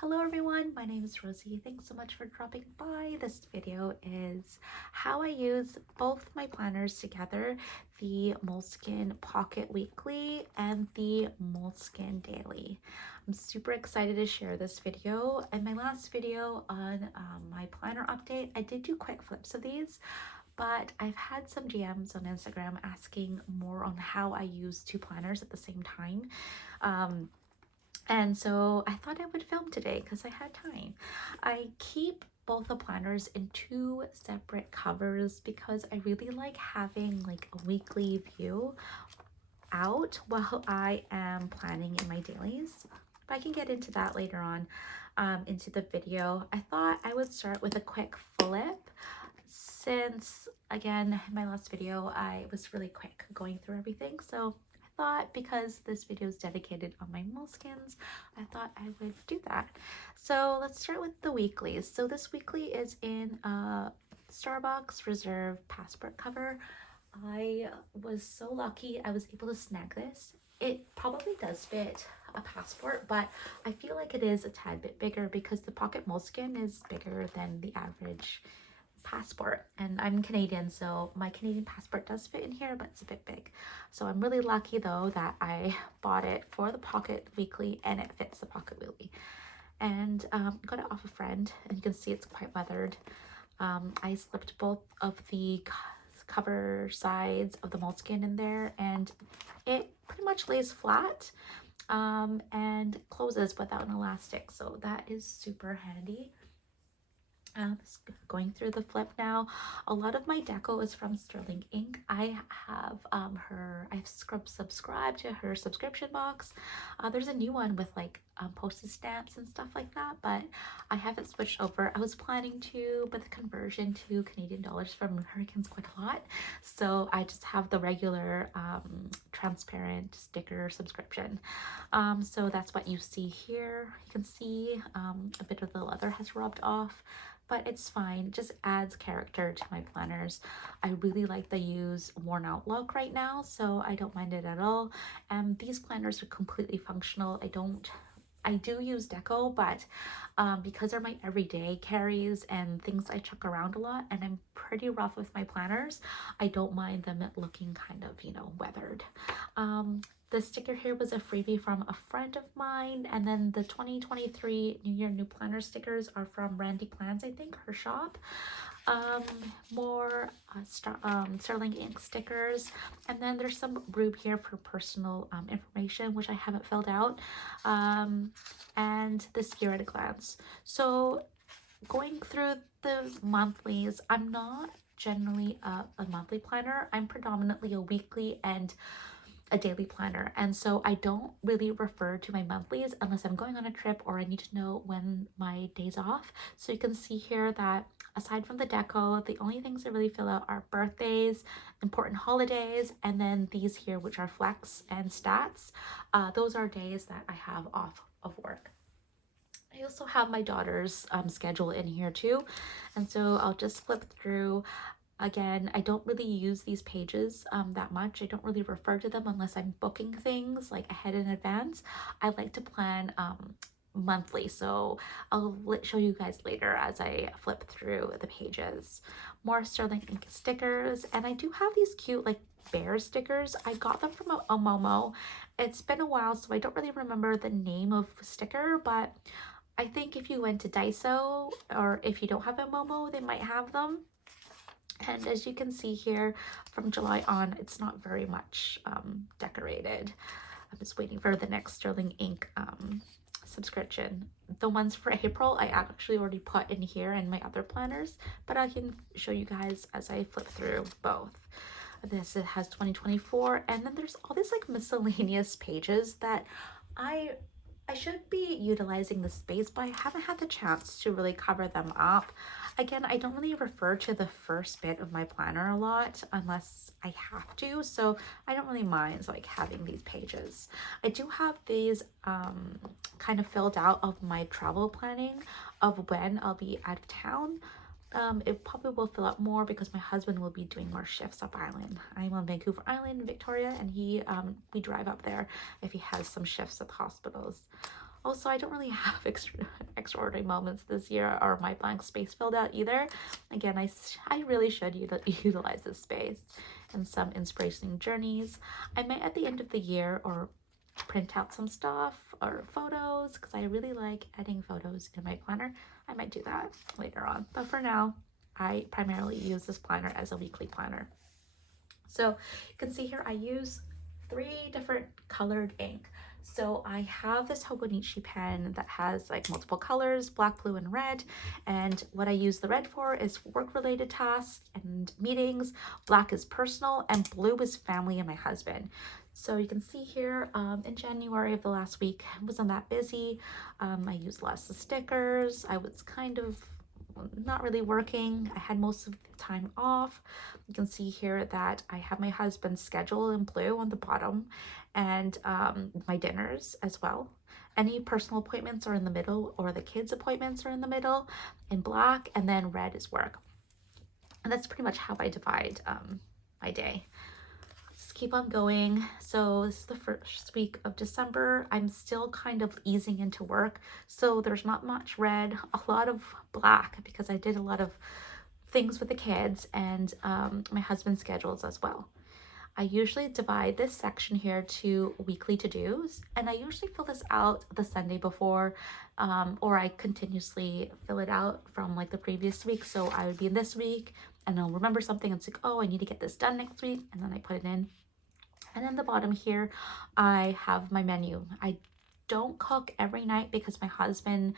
Hello everyone, my name is Rosie. Thanks so much for dropping by. This video is how I use both my planners together, the Moleskine Pocket Weekly and the Moleskine Daily. I'm super excited to share this video. In my last video on my planner update, I did do quick flips of these, but I've had some DMs on Instagram asking more on how I use two planners at the same time. And so I thought I would film today because I had time. I keep both the planners in two separate covers because I really like having like a weekly view out while I am planning in my dailies. But I can get into that later on into the video. I thought I would start with a quick flip since, again, in my last video, I was really quick going through everything. So I thought because this video is dedicated on my moleskins, I thought I would do that. So let's start with the weeklies. So this weekly is in a Starbucks Reserve passport cover. I was so lucky I was able to snag this. It probably does fit a passport, but I feel like it is a tad bit bigger because the pocket moleskin is bigger than the average passport, and I'm Canadian, so my Canadian passport does fit in here, but it's a bit big. So I'm really lucky though that I bought it for the pocket weekly and it fits the pocket weekly. And got it off a friend, and you can see it's quite weathered. I slipped both of the cover sides of the moleskin in there, and it pretty much lays flat and closes without an elastic, so that is super handy. Going through the flip now, a lot of my deco is from Sterling Ink. I have I've subscribed to her subscription box. There's a new one with like postage stamps and stuff like that, but I haven't switched over. I was planning to, but the conversion to Canadian dollars from American's quite a lot, so I just have the regular transparent sticker subscription. So that's what you see here. You can see a bit of the leather has rubbed off, but it's fine. It just adds character to my planners. I really like the use worn out look right now, so I don't mind it at all. And these planners are completely functional. I do use deco, but because they're my everyday carries and things I chuck around a lot, and I'm pretty rough with my planners, I don't mind them looking kind of, weathered. The sticker here was a freebie from a friend of mine, and then the 2023 New Year New Planner stickers are from Randy Plans, I think, her shop. More Sterling Ink stickers, and then there's some rube here for personal information, which I haven't filled out, and this year at a glance. So going through the monthlies, I'm not generally a monthly planner. I'm predominantly a weekly and a daily planner, and so I don't really refer to my monthlies unless I'm going on a trip or I need to know when my days off. So you can see here that aside from the deco, the only things I really fill out are birthdays, important holidays, and then these here, which are flex and stats. Those are days that I have off of work. I also have my daughter's schedule in here too, and so I'll just flip through. Again, I don't really use these pages that much. I don't really refer to them unless I'm booking things like ahead in advance. I like to plan monthly, so I'll show you guys later as I flip through the pages. More Sterling Ink stickers, and I do have these cute like bear stickers. I got them from a Momo. It's been a while, so I don't really remember the name of the sticker, but I think if you went to Daiso, or if you don't have a Momo, they might have them. And as you can see here, from July on, it's not very much decorated. I'm just waiting for the next Sterling Ink subscription. The ones for April, I actually already put in here in my other planners, but I can show you guys as I flip through both. This, it has 2024, and then there's all these like miscellaneous pages that I should be utilizing the space, but I haven't had the chance to really cover them up. Again, I don't really refer to the first bit of my planner a lot unless I have to, so I don't really mind like having these pages. I do have these kind of filled out of my travel planning of when I'll be out of town. It probably will fill up more because my husband will be doing more shifts up island. I'm on Vancouver Island, Victoria, and we drive up there if he has some shifts at hospitals. Also, I don't really have extraordinary moments this year or my blank space filled out either. Again, I really should utilize this space and some inspirational journeys. I might at the end of the year or print out some stuff or photos because I really like adding photos in my planner. I might do that later on, but for now I primarily use this planner as a weekly planner. So you can see here I use 3 different colored ink. So I have this Hobonichi pen that has like multiple colors, black, blue, and red. And what I use the red for is work-related tasks and meetings. Black is personal, and blue is family and my husband. So you can see here in January of the last week, I wasn't that busy. I used lots of stickers. I was kind of not really working. I had most of the time off. You can see here that I have my husband's schedule in blue on the bottom, and my dinners as well. Any personal appointments are in the middle, or the kids' appointments are in the middle in black, and then red is work. And that's pretty much how I divide my day. Let's keep on going. So this is the first week of December. I'm still kind of easing into work, so there's not much red, a lot of black because I did a lot of things with the kids and my husband's schedules as well. I usually divide this section here to weekly to-dos, and I usually fill this out the Sunday before, or I continuously fill it out from like the previous week. So I would be in this week and I'll remember something and it's like, oh, I need to get this done next week, and then I put it in. And then the bottom here, I have my menu. I don't cook every night because my husband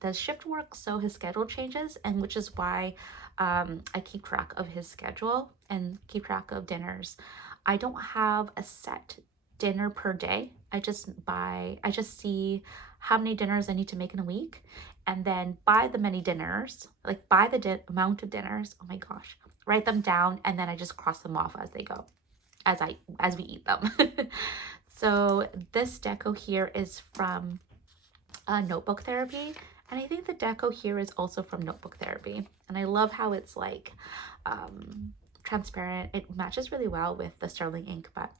does shift work, so his schedule changes, and which is why I keep track of his schedule and keep track of dinners. I don't have a set dinner per day. I just see how many dinners I need to make in a week, and then buy the many dinners, like buy the amount of dinners. Oh my gosh, write them down, and then I just cross them off as they go, as we eat them. So this deco here is from Notebook Therapy, and I think the deco here is also from Notebook Therapy, and I love how it's like transparent. It matches really well with the sterling ink, but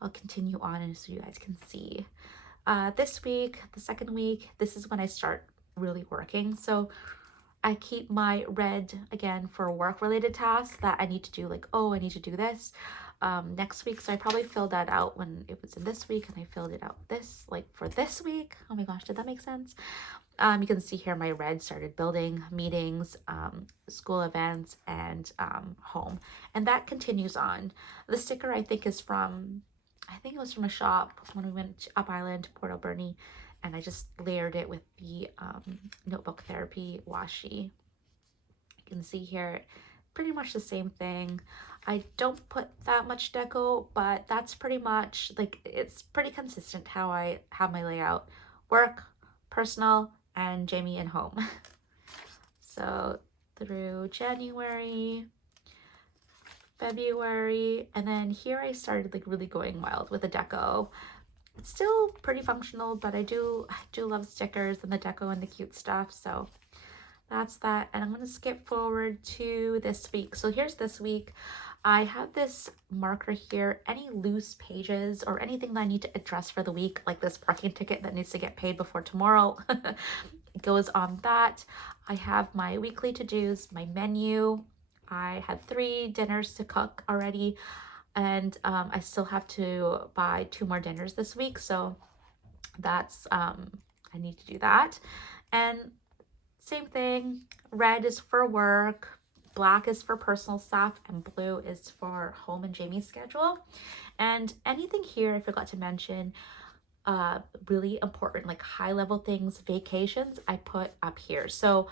I'll continue on and so you guys can see. This week, the second week, this is when I start really working. So I keep my red again for work related tasks that I need to do, like, oh, I need to do this next week. So I probably filled that out when it was in this week, and I filled it out for this week. Oh my gosh, did that make sense? You can see here my red started building meetings, school events, and home, and that continues on. The sticker I think is from, I think it was from a shop when we went to Up Island to Port Alberni, and I just layered it with the Notebook Therapy washi. You can see here pretty much the same thing. I don't put that much deco, but that's pretty much like, it's pretty consistent how I have my layout: work, personal, and Jamie and home. So through January, February, and then here I started like really going wild with the deco. It's still pretty functional, but I do love stickers and the deco and the cute stuff. So that's that. And I'm going to skip forward to this week. So here's this week. I have this marker here. Any loose pages or anything that I need to address for the week, like this parking ticket that needs to get paid before tomorrow, goes on that. I have my weekly to-dos, my menu. I had 3 dinners to cook already, and I still have to buy 2 more dinners this week. So that's, I need to do that. And same thing, red is for work, black is for personal stuff, and blue is for home and Jamie's schedule. And anything here I forgot to mention, really important, like high level things, vacations, I put up here. So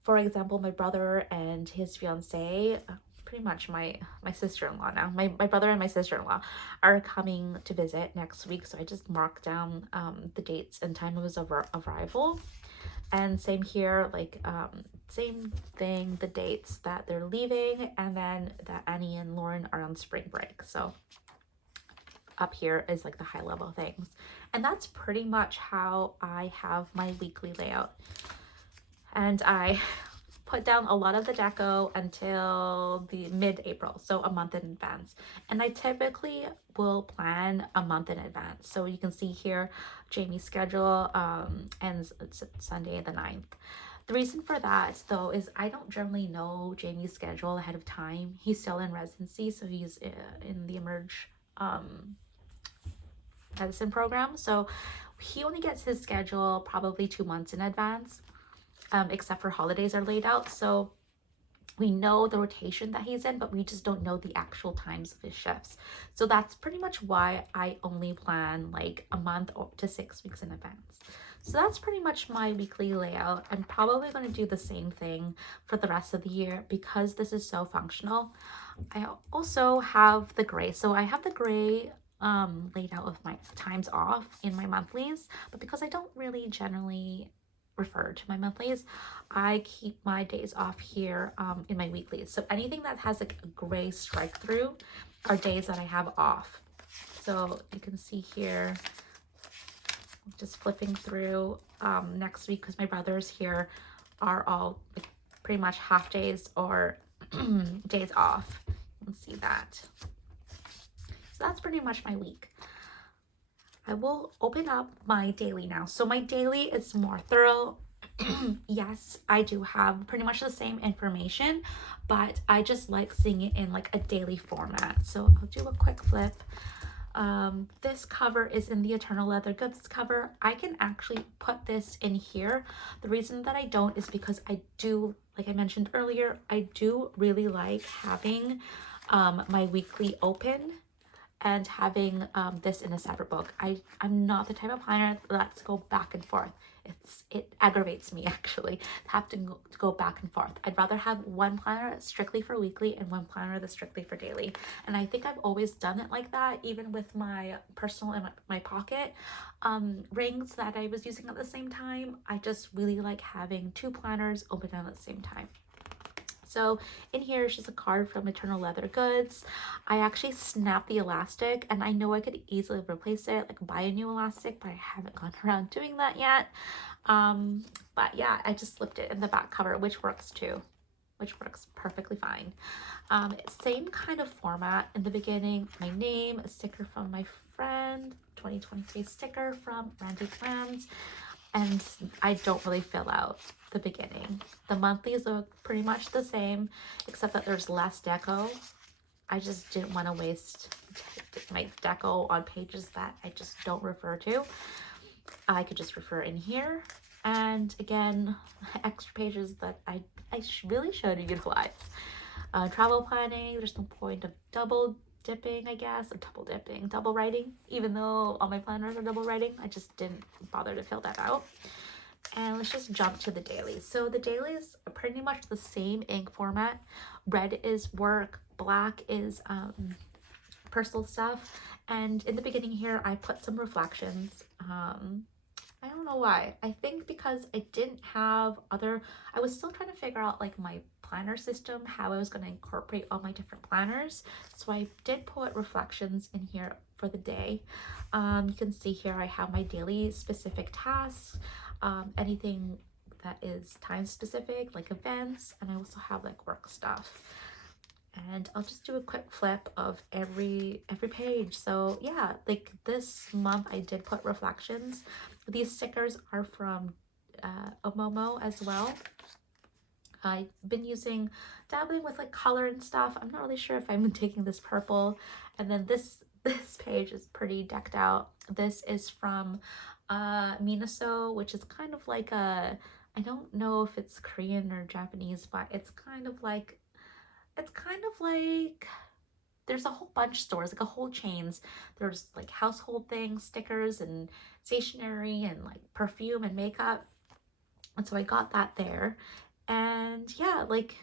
for example, my brother and his fiance, pretty much my sister-in-law now, my brother and my sister-in-law are coming to visit next week. So I just marked down the dates and time of his arrival. And same here, like same thing, the dates that they're leaving, and then that Annie and Lauren are on spring break. So up here is like the high level things. And that's pretty much how I have my weekly layout. And I put down a lot of the deco until the mid-April, so a month in advance. And I typically will plan a month in advance. So you can see here, Jamie's schedule ends Sunday the 9th. The reason for that, though, is I don't generally know Jamie's schedule ahead of time. He's still in residency, so he's in the Emerge medicine program. So he only gets his schedule probably 2 months in advance, except for holidays are laid out. So we know the rotation that he's in, but we just don't know the actual times of his shifts. So that's pretty much why I only plan like a month or to 6 weeks in advance. So that's pretty much my weekly layout. I'm probably going to do the same thing for the rest of the year because this is so functional. I also have the gray. So I have the gray laid out with my times off in my monthlies, but because I don't really generally refer to my monthlies, I keep my days off here in my weeklies. So anything that has like a gray strike through are days that I have off. So you can see here, just flipping through next week, because my brothers here are all like pretty much half days or days off. You can see that. So that's pretty much my week. I will open up my daily now. So my daily is more thorough. Yes, I do have pretty much the same information, but I just like seeing it in like a daily format. So I'll do a quick flip. This cover is in the Eternal Leather Goods cover. I can actually put this in here. The reason that I don't is because I do, like I mentioned earlier, I do really like having my weekly open and having this in a separate book. I'm not the type of planner that's go back and forth. It aggravates me actually to have to go back and forth. I'd rather have one planner that's strictly for weekly and one planner that's strictly for daily. And I think I've always done it like that, even with my personal and my pocket rings that I was using at the same time. I just really like having two planners open at the same time. So in here is just a card from Eternal Leather Goods. I actually snapped the elastic, and I know I could easily replace it, like buy a new elastic, but I haven't gone around doing that yet. But yeah, I just slipped it in the back cover, which works too, which works perfectly fine. Same kind of format in the beginning, my name, a sticker from my friend, 2023 sticker from Randy Plans, and I don't really fill out the beginning. The monthlies look pretty much the same, except that there's less deco. I just didn't want to waste my deco on pages that I just don't refer to. I could just refer in here. And again, extra pages that I really should utilize. Travel planning, there's no point of double dipping, I guess, or double writing, even though all my planners are double writing. I just didn't bother to fill that out. And let's just jump to the dailies. So the dailies are pretty much the same ink format. Red is work, black is personal stuff, and in the beginning here I put some reflections. I don't know why. I think because I didn't have I was still trying to figure out like my planner system, how I was going to incorporate all my different planners. So I did put reflections in here for the day. You can see here I have my daily specific tasks, anything that is time specific, like events, and I also have like work stuff. And I'll just do a quick flip of every page. So yeah, like this month I did put reflections. These stickers are from Omomo as well. I've been dabbling with like color and stuff. I'm not really sure if I'm taking this purple. And then this page is pretty decked out. This is from Minaso, which is kind of like I don't know if it's Korean or Japanese, but it's kind of like there's a whole bunch of stores, like a whole chains. There's like household things, stickers and stationery and like perfume and makeup. And so I got that there. And yeah, like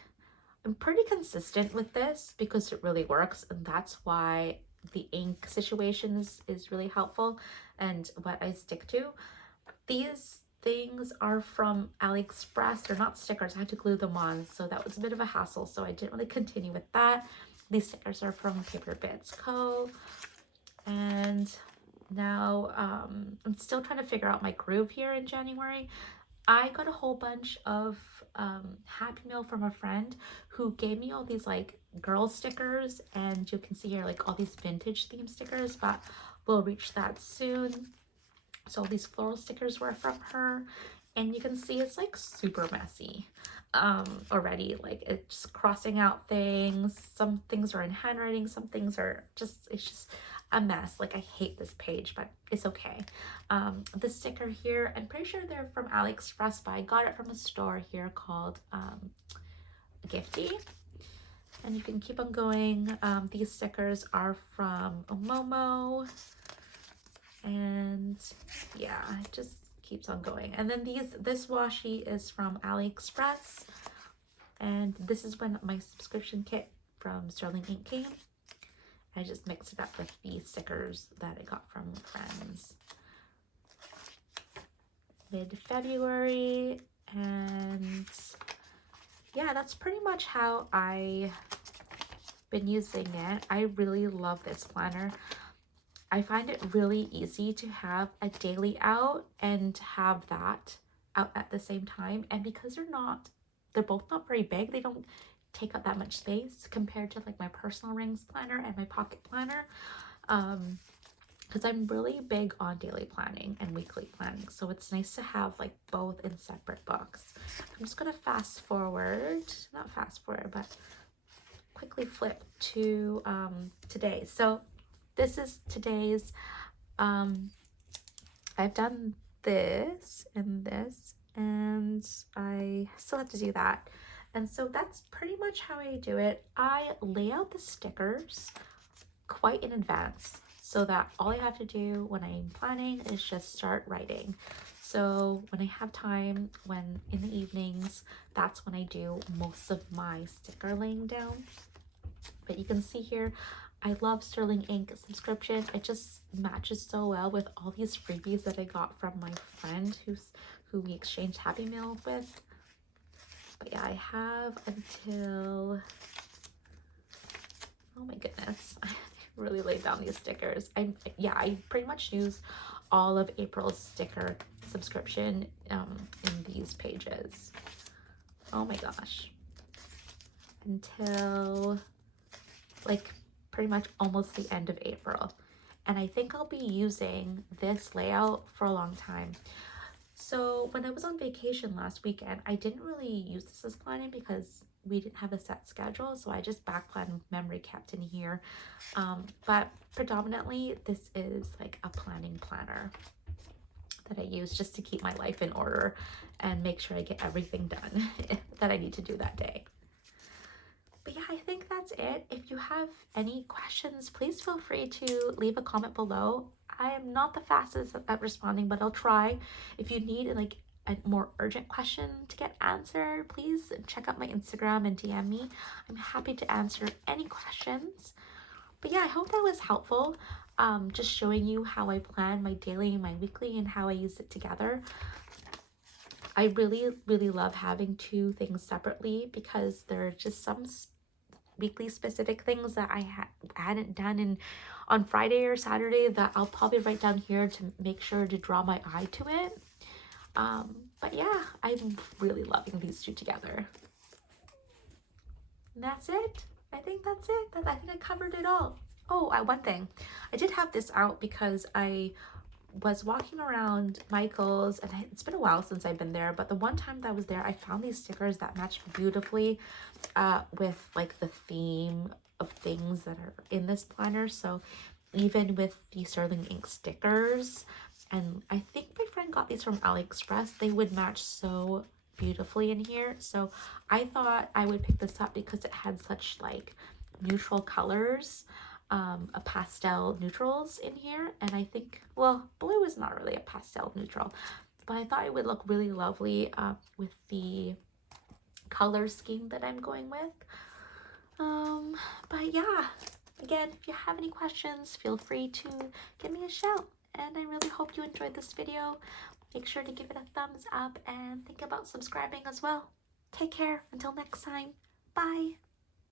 I'm pretty consistent with this because it really works. And that's why the ink situation is really helpful and what I stick to. These things are from AliExpress. They're not stickers. I had to glue them on, so that was a bit of a hassle, so I didn't really continue with that. These stickers are from Paper Bits Co. And now I'm still trying to figure out my groove here in January. I got a whole bunch of Happy Meal from a friend who gave me all these like girl stickers, and you can see here like all these vintage theme stickers, but we'll reach that soon. So these floral stickers were from her, and you can see it's like super messy already. Like it's crossing out things, some things are in handwriting, some things are just, it's just a mess. Like I hate this page, but it's okay. The sticker here, I'm pretty sure they're from AliExpress, but I got it from a store here called Gifty, and you can keep on going. These stickers are from Momo, and yeah, it just keeps on going. And then this washi is from AliExpress, and this is when my subscription kit from Sterling Ink came. I just mixed it up with the stickers that I got from friends. Mid-February, and yeah, that's pretty much how I've been using it. I really love this planner. I find it really easy to have a daily out and have that out at the same time. And because they're both not very big, they don't take up that much space compared to like my personal rings planner and my pocket planner. Because I'm really big on daily planning and weekly planning. So it's nice to have like both in separate books. I'm just going to but quickly flip to today. So this is today's, I've done this and this, and I still have to do that. And so that's pretty much how I do it. I lay out the stickers quite in advance so that all I have to do when I'm planning is just start writing. So when I have time, when in the evenings, that's when I do most of my sticker laying down. But you can see here, I love Sterling Ink subscription. It just matches so well with all these freebies that I got from my friend who we exchanged Happy Meal with. But yeah, I have until, oh my goodness, I really laid down these stickers. I pretty much use all of April's sticker subscription in these pages. Oh my gosh. Until like pretty much almost the end of April. And I think I'll be using this layout for a long time. So when I was on vacation last weekend, I didn't really use this as planning because we didn't have a set schedule. So I just back planned, memory kept in here. But predominantly this is like a planning planner that I use just to keep my life in order and make sure I get everything done that I need to do that day. But yeah, I think that's it. If you have any questions, please feel free to leave a comment below. I am not the fastest at responding, but I'll try. If you need like a more urgent question to get answered, please check out my Instagram and DM me. I'm happy to answer any questions. But yeah, I hope that was helpful. Just showing you how I plan my daily and my weekly and how I use it together. I really love having two things separately because there are just some weekly specific things that I hadn't done on Friday or Saturday that I'll probably write down here to make sure to draw my eye to it. But yeah, I'm really loving these two together. And that's it. I think that's it. I think I covered it all. Oh, one thing. I did have this out because I was walking around Michael's, and it's been a while since I've been there, but the one time that I was there, I found these stickers that match beautifully with like the theme of things that are in this planner. So even with the Sterling Ink stickers, and I think my friend got these from AliExpress, they would match so beautifully in here. So I thought I would pick this up because it had such like neutral colors, a pastel neutrals in here. And I think, well, blue is not really a pastel neutral, but I thought it would look really lovely with the color scheme that I'm going with. But yeah, again, if you have any questions, feel free to give me a shout. And I really hope you enjoyed this video. Make sure to give it a thumbs up and think about subscribing as well. Take care. Until next time. Bye.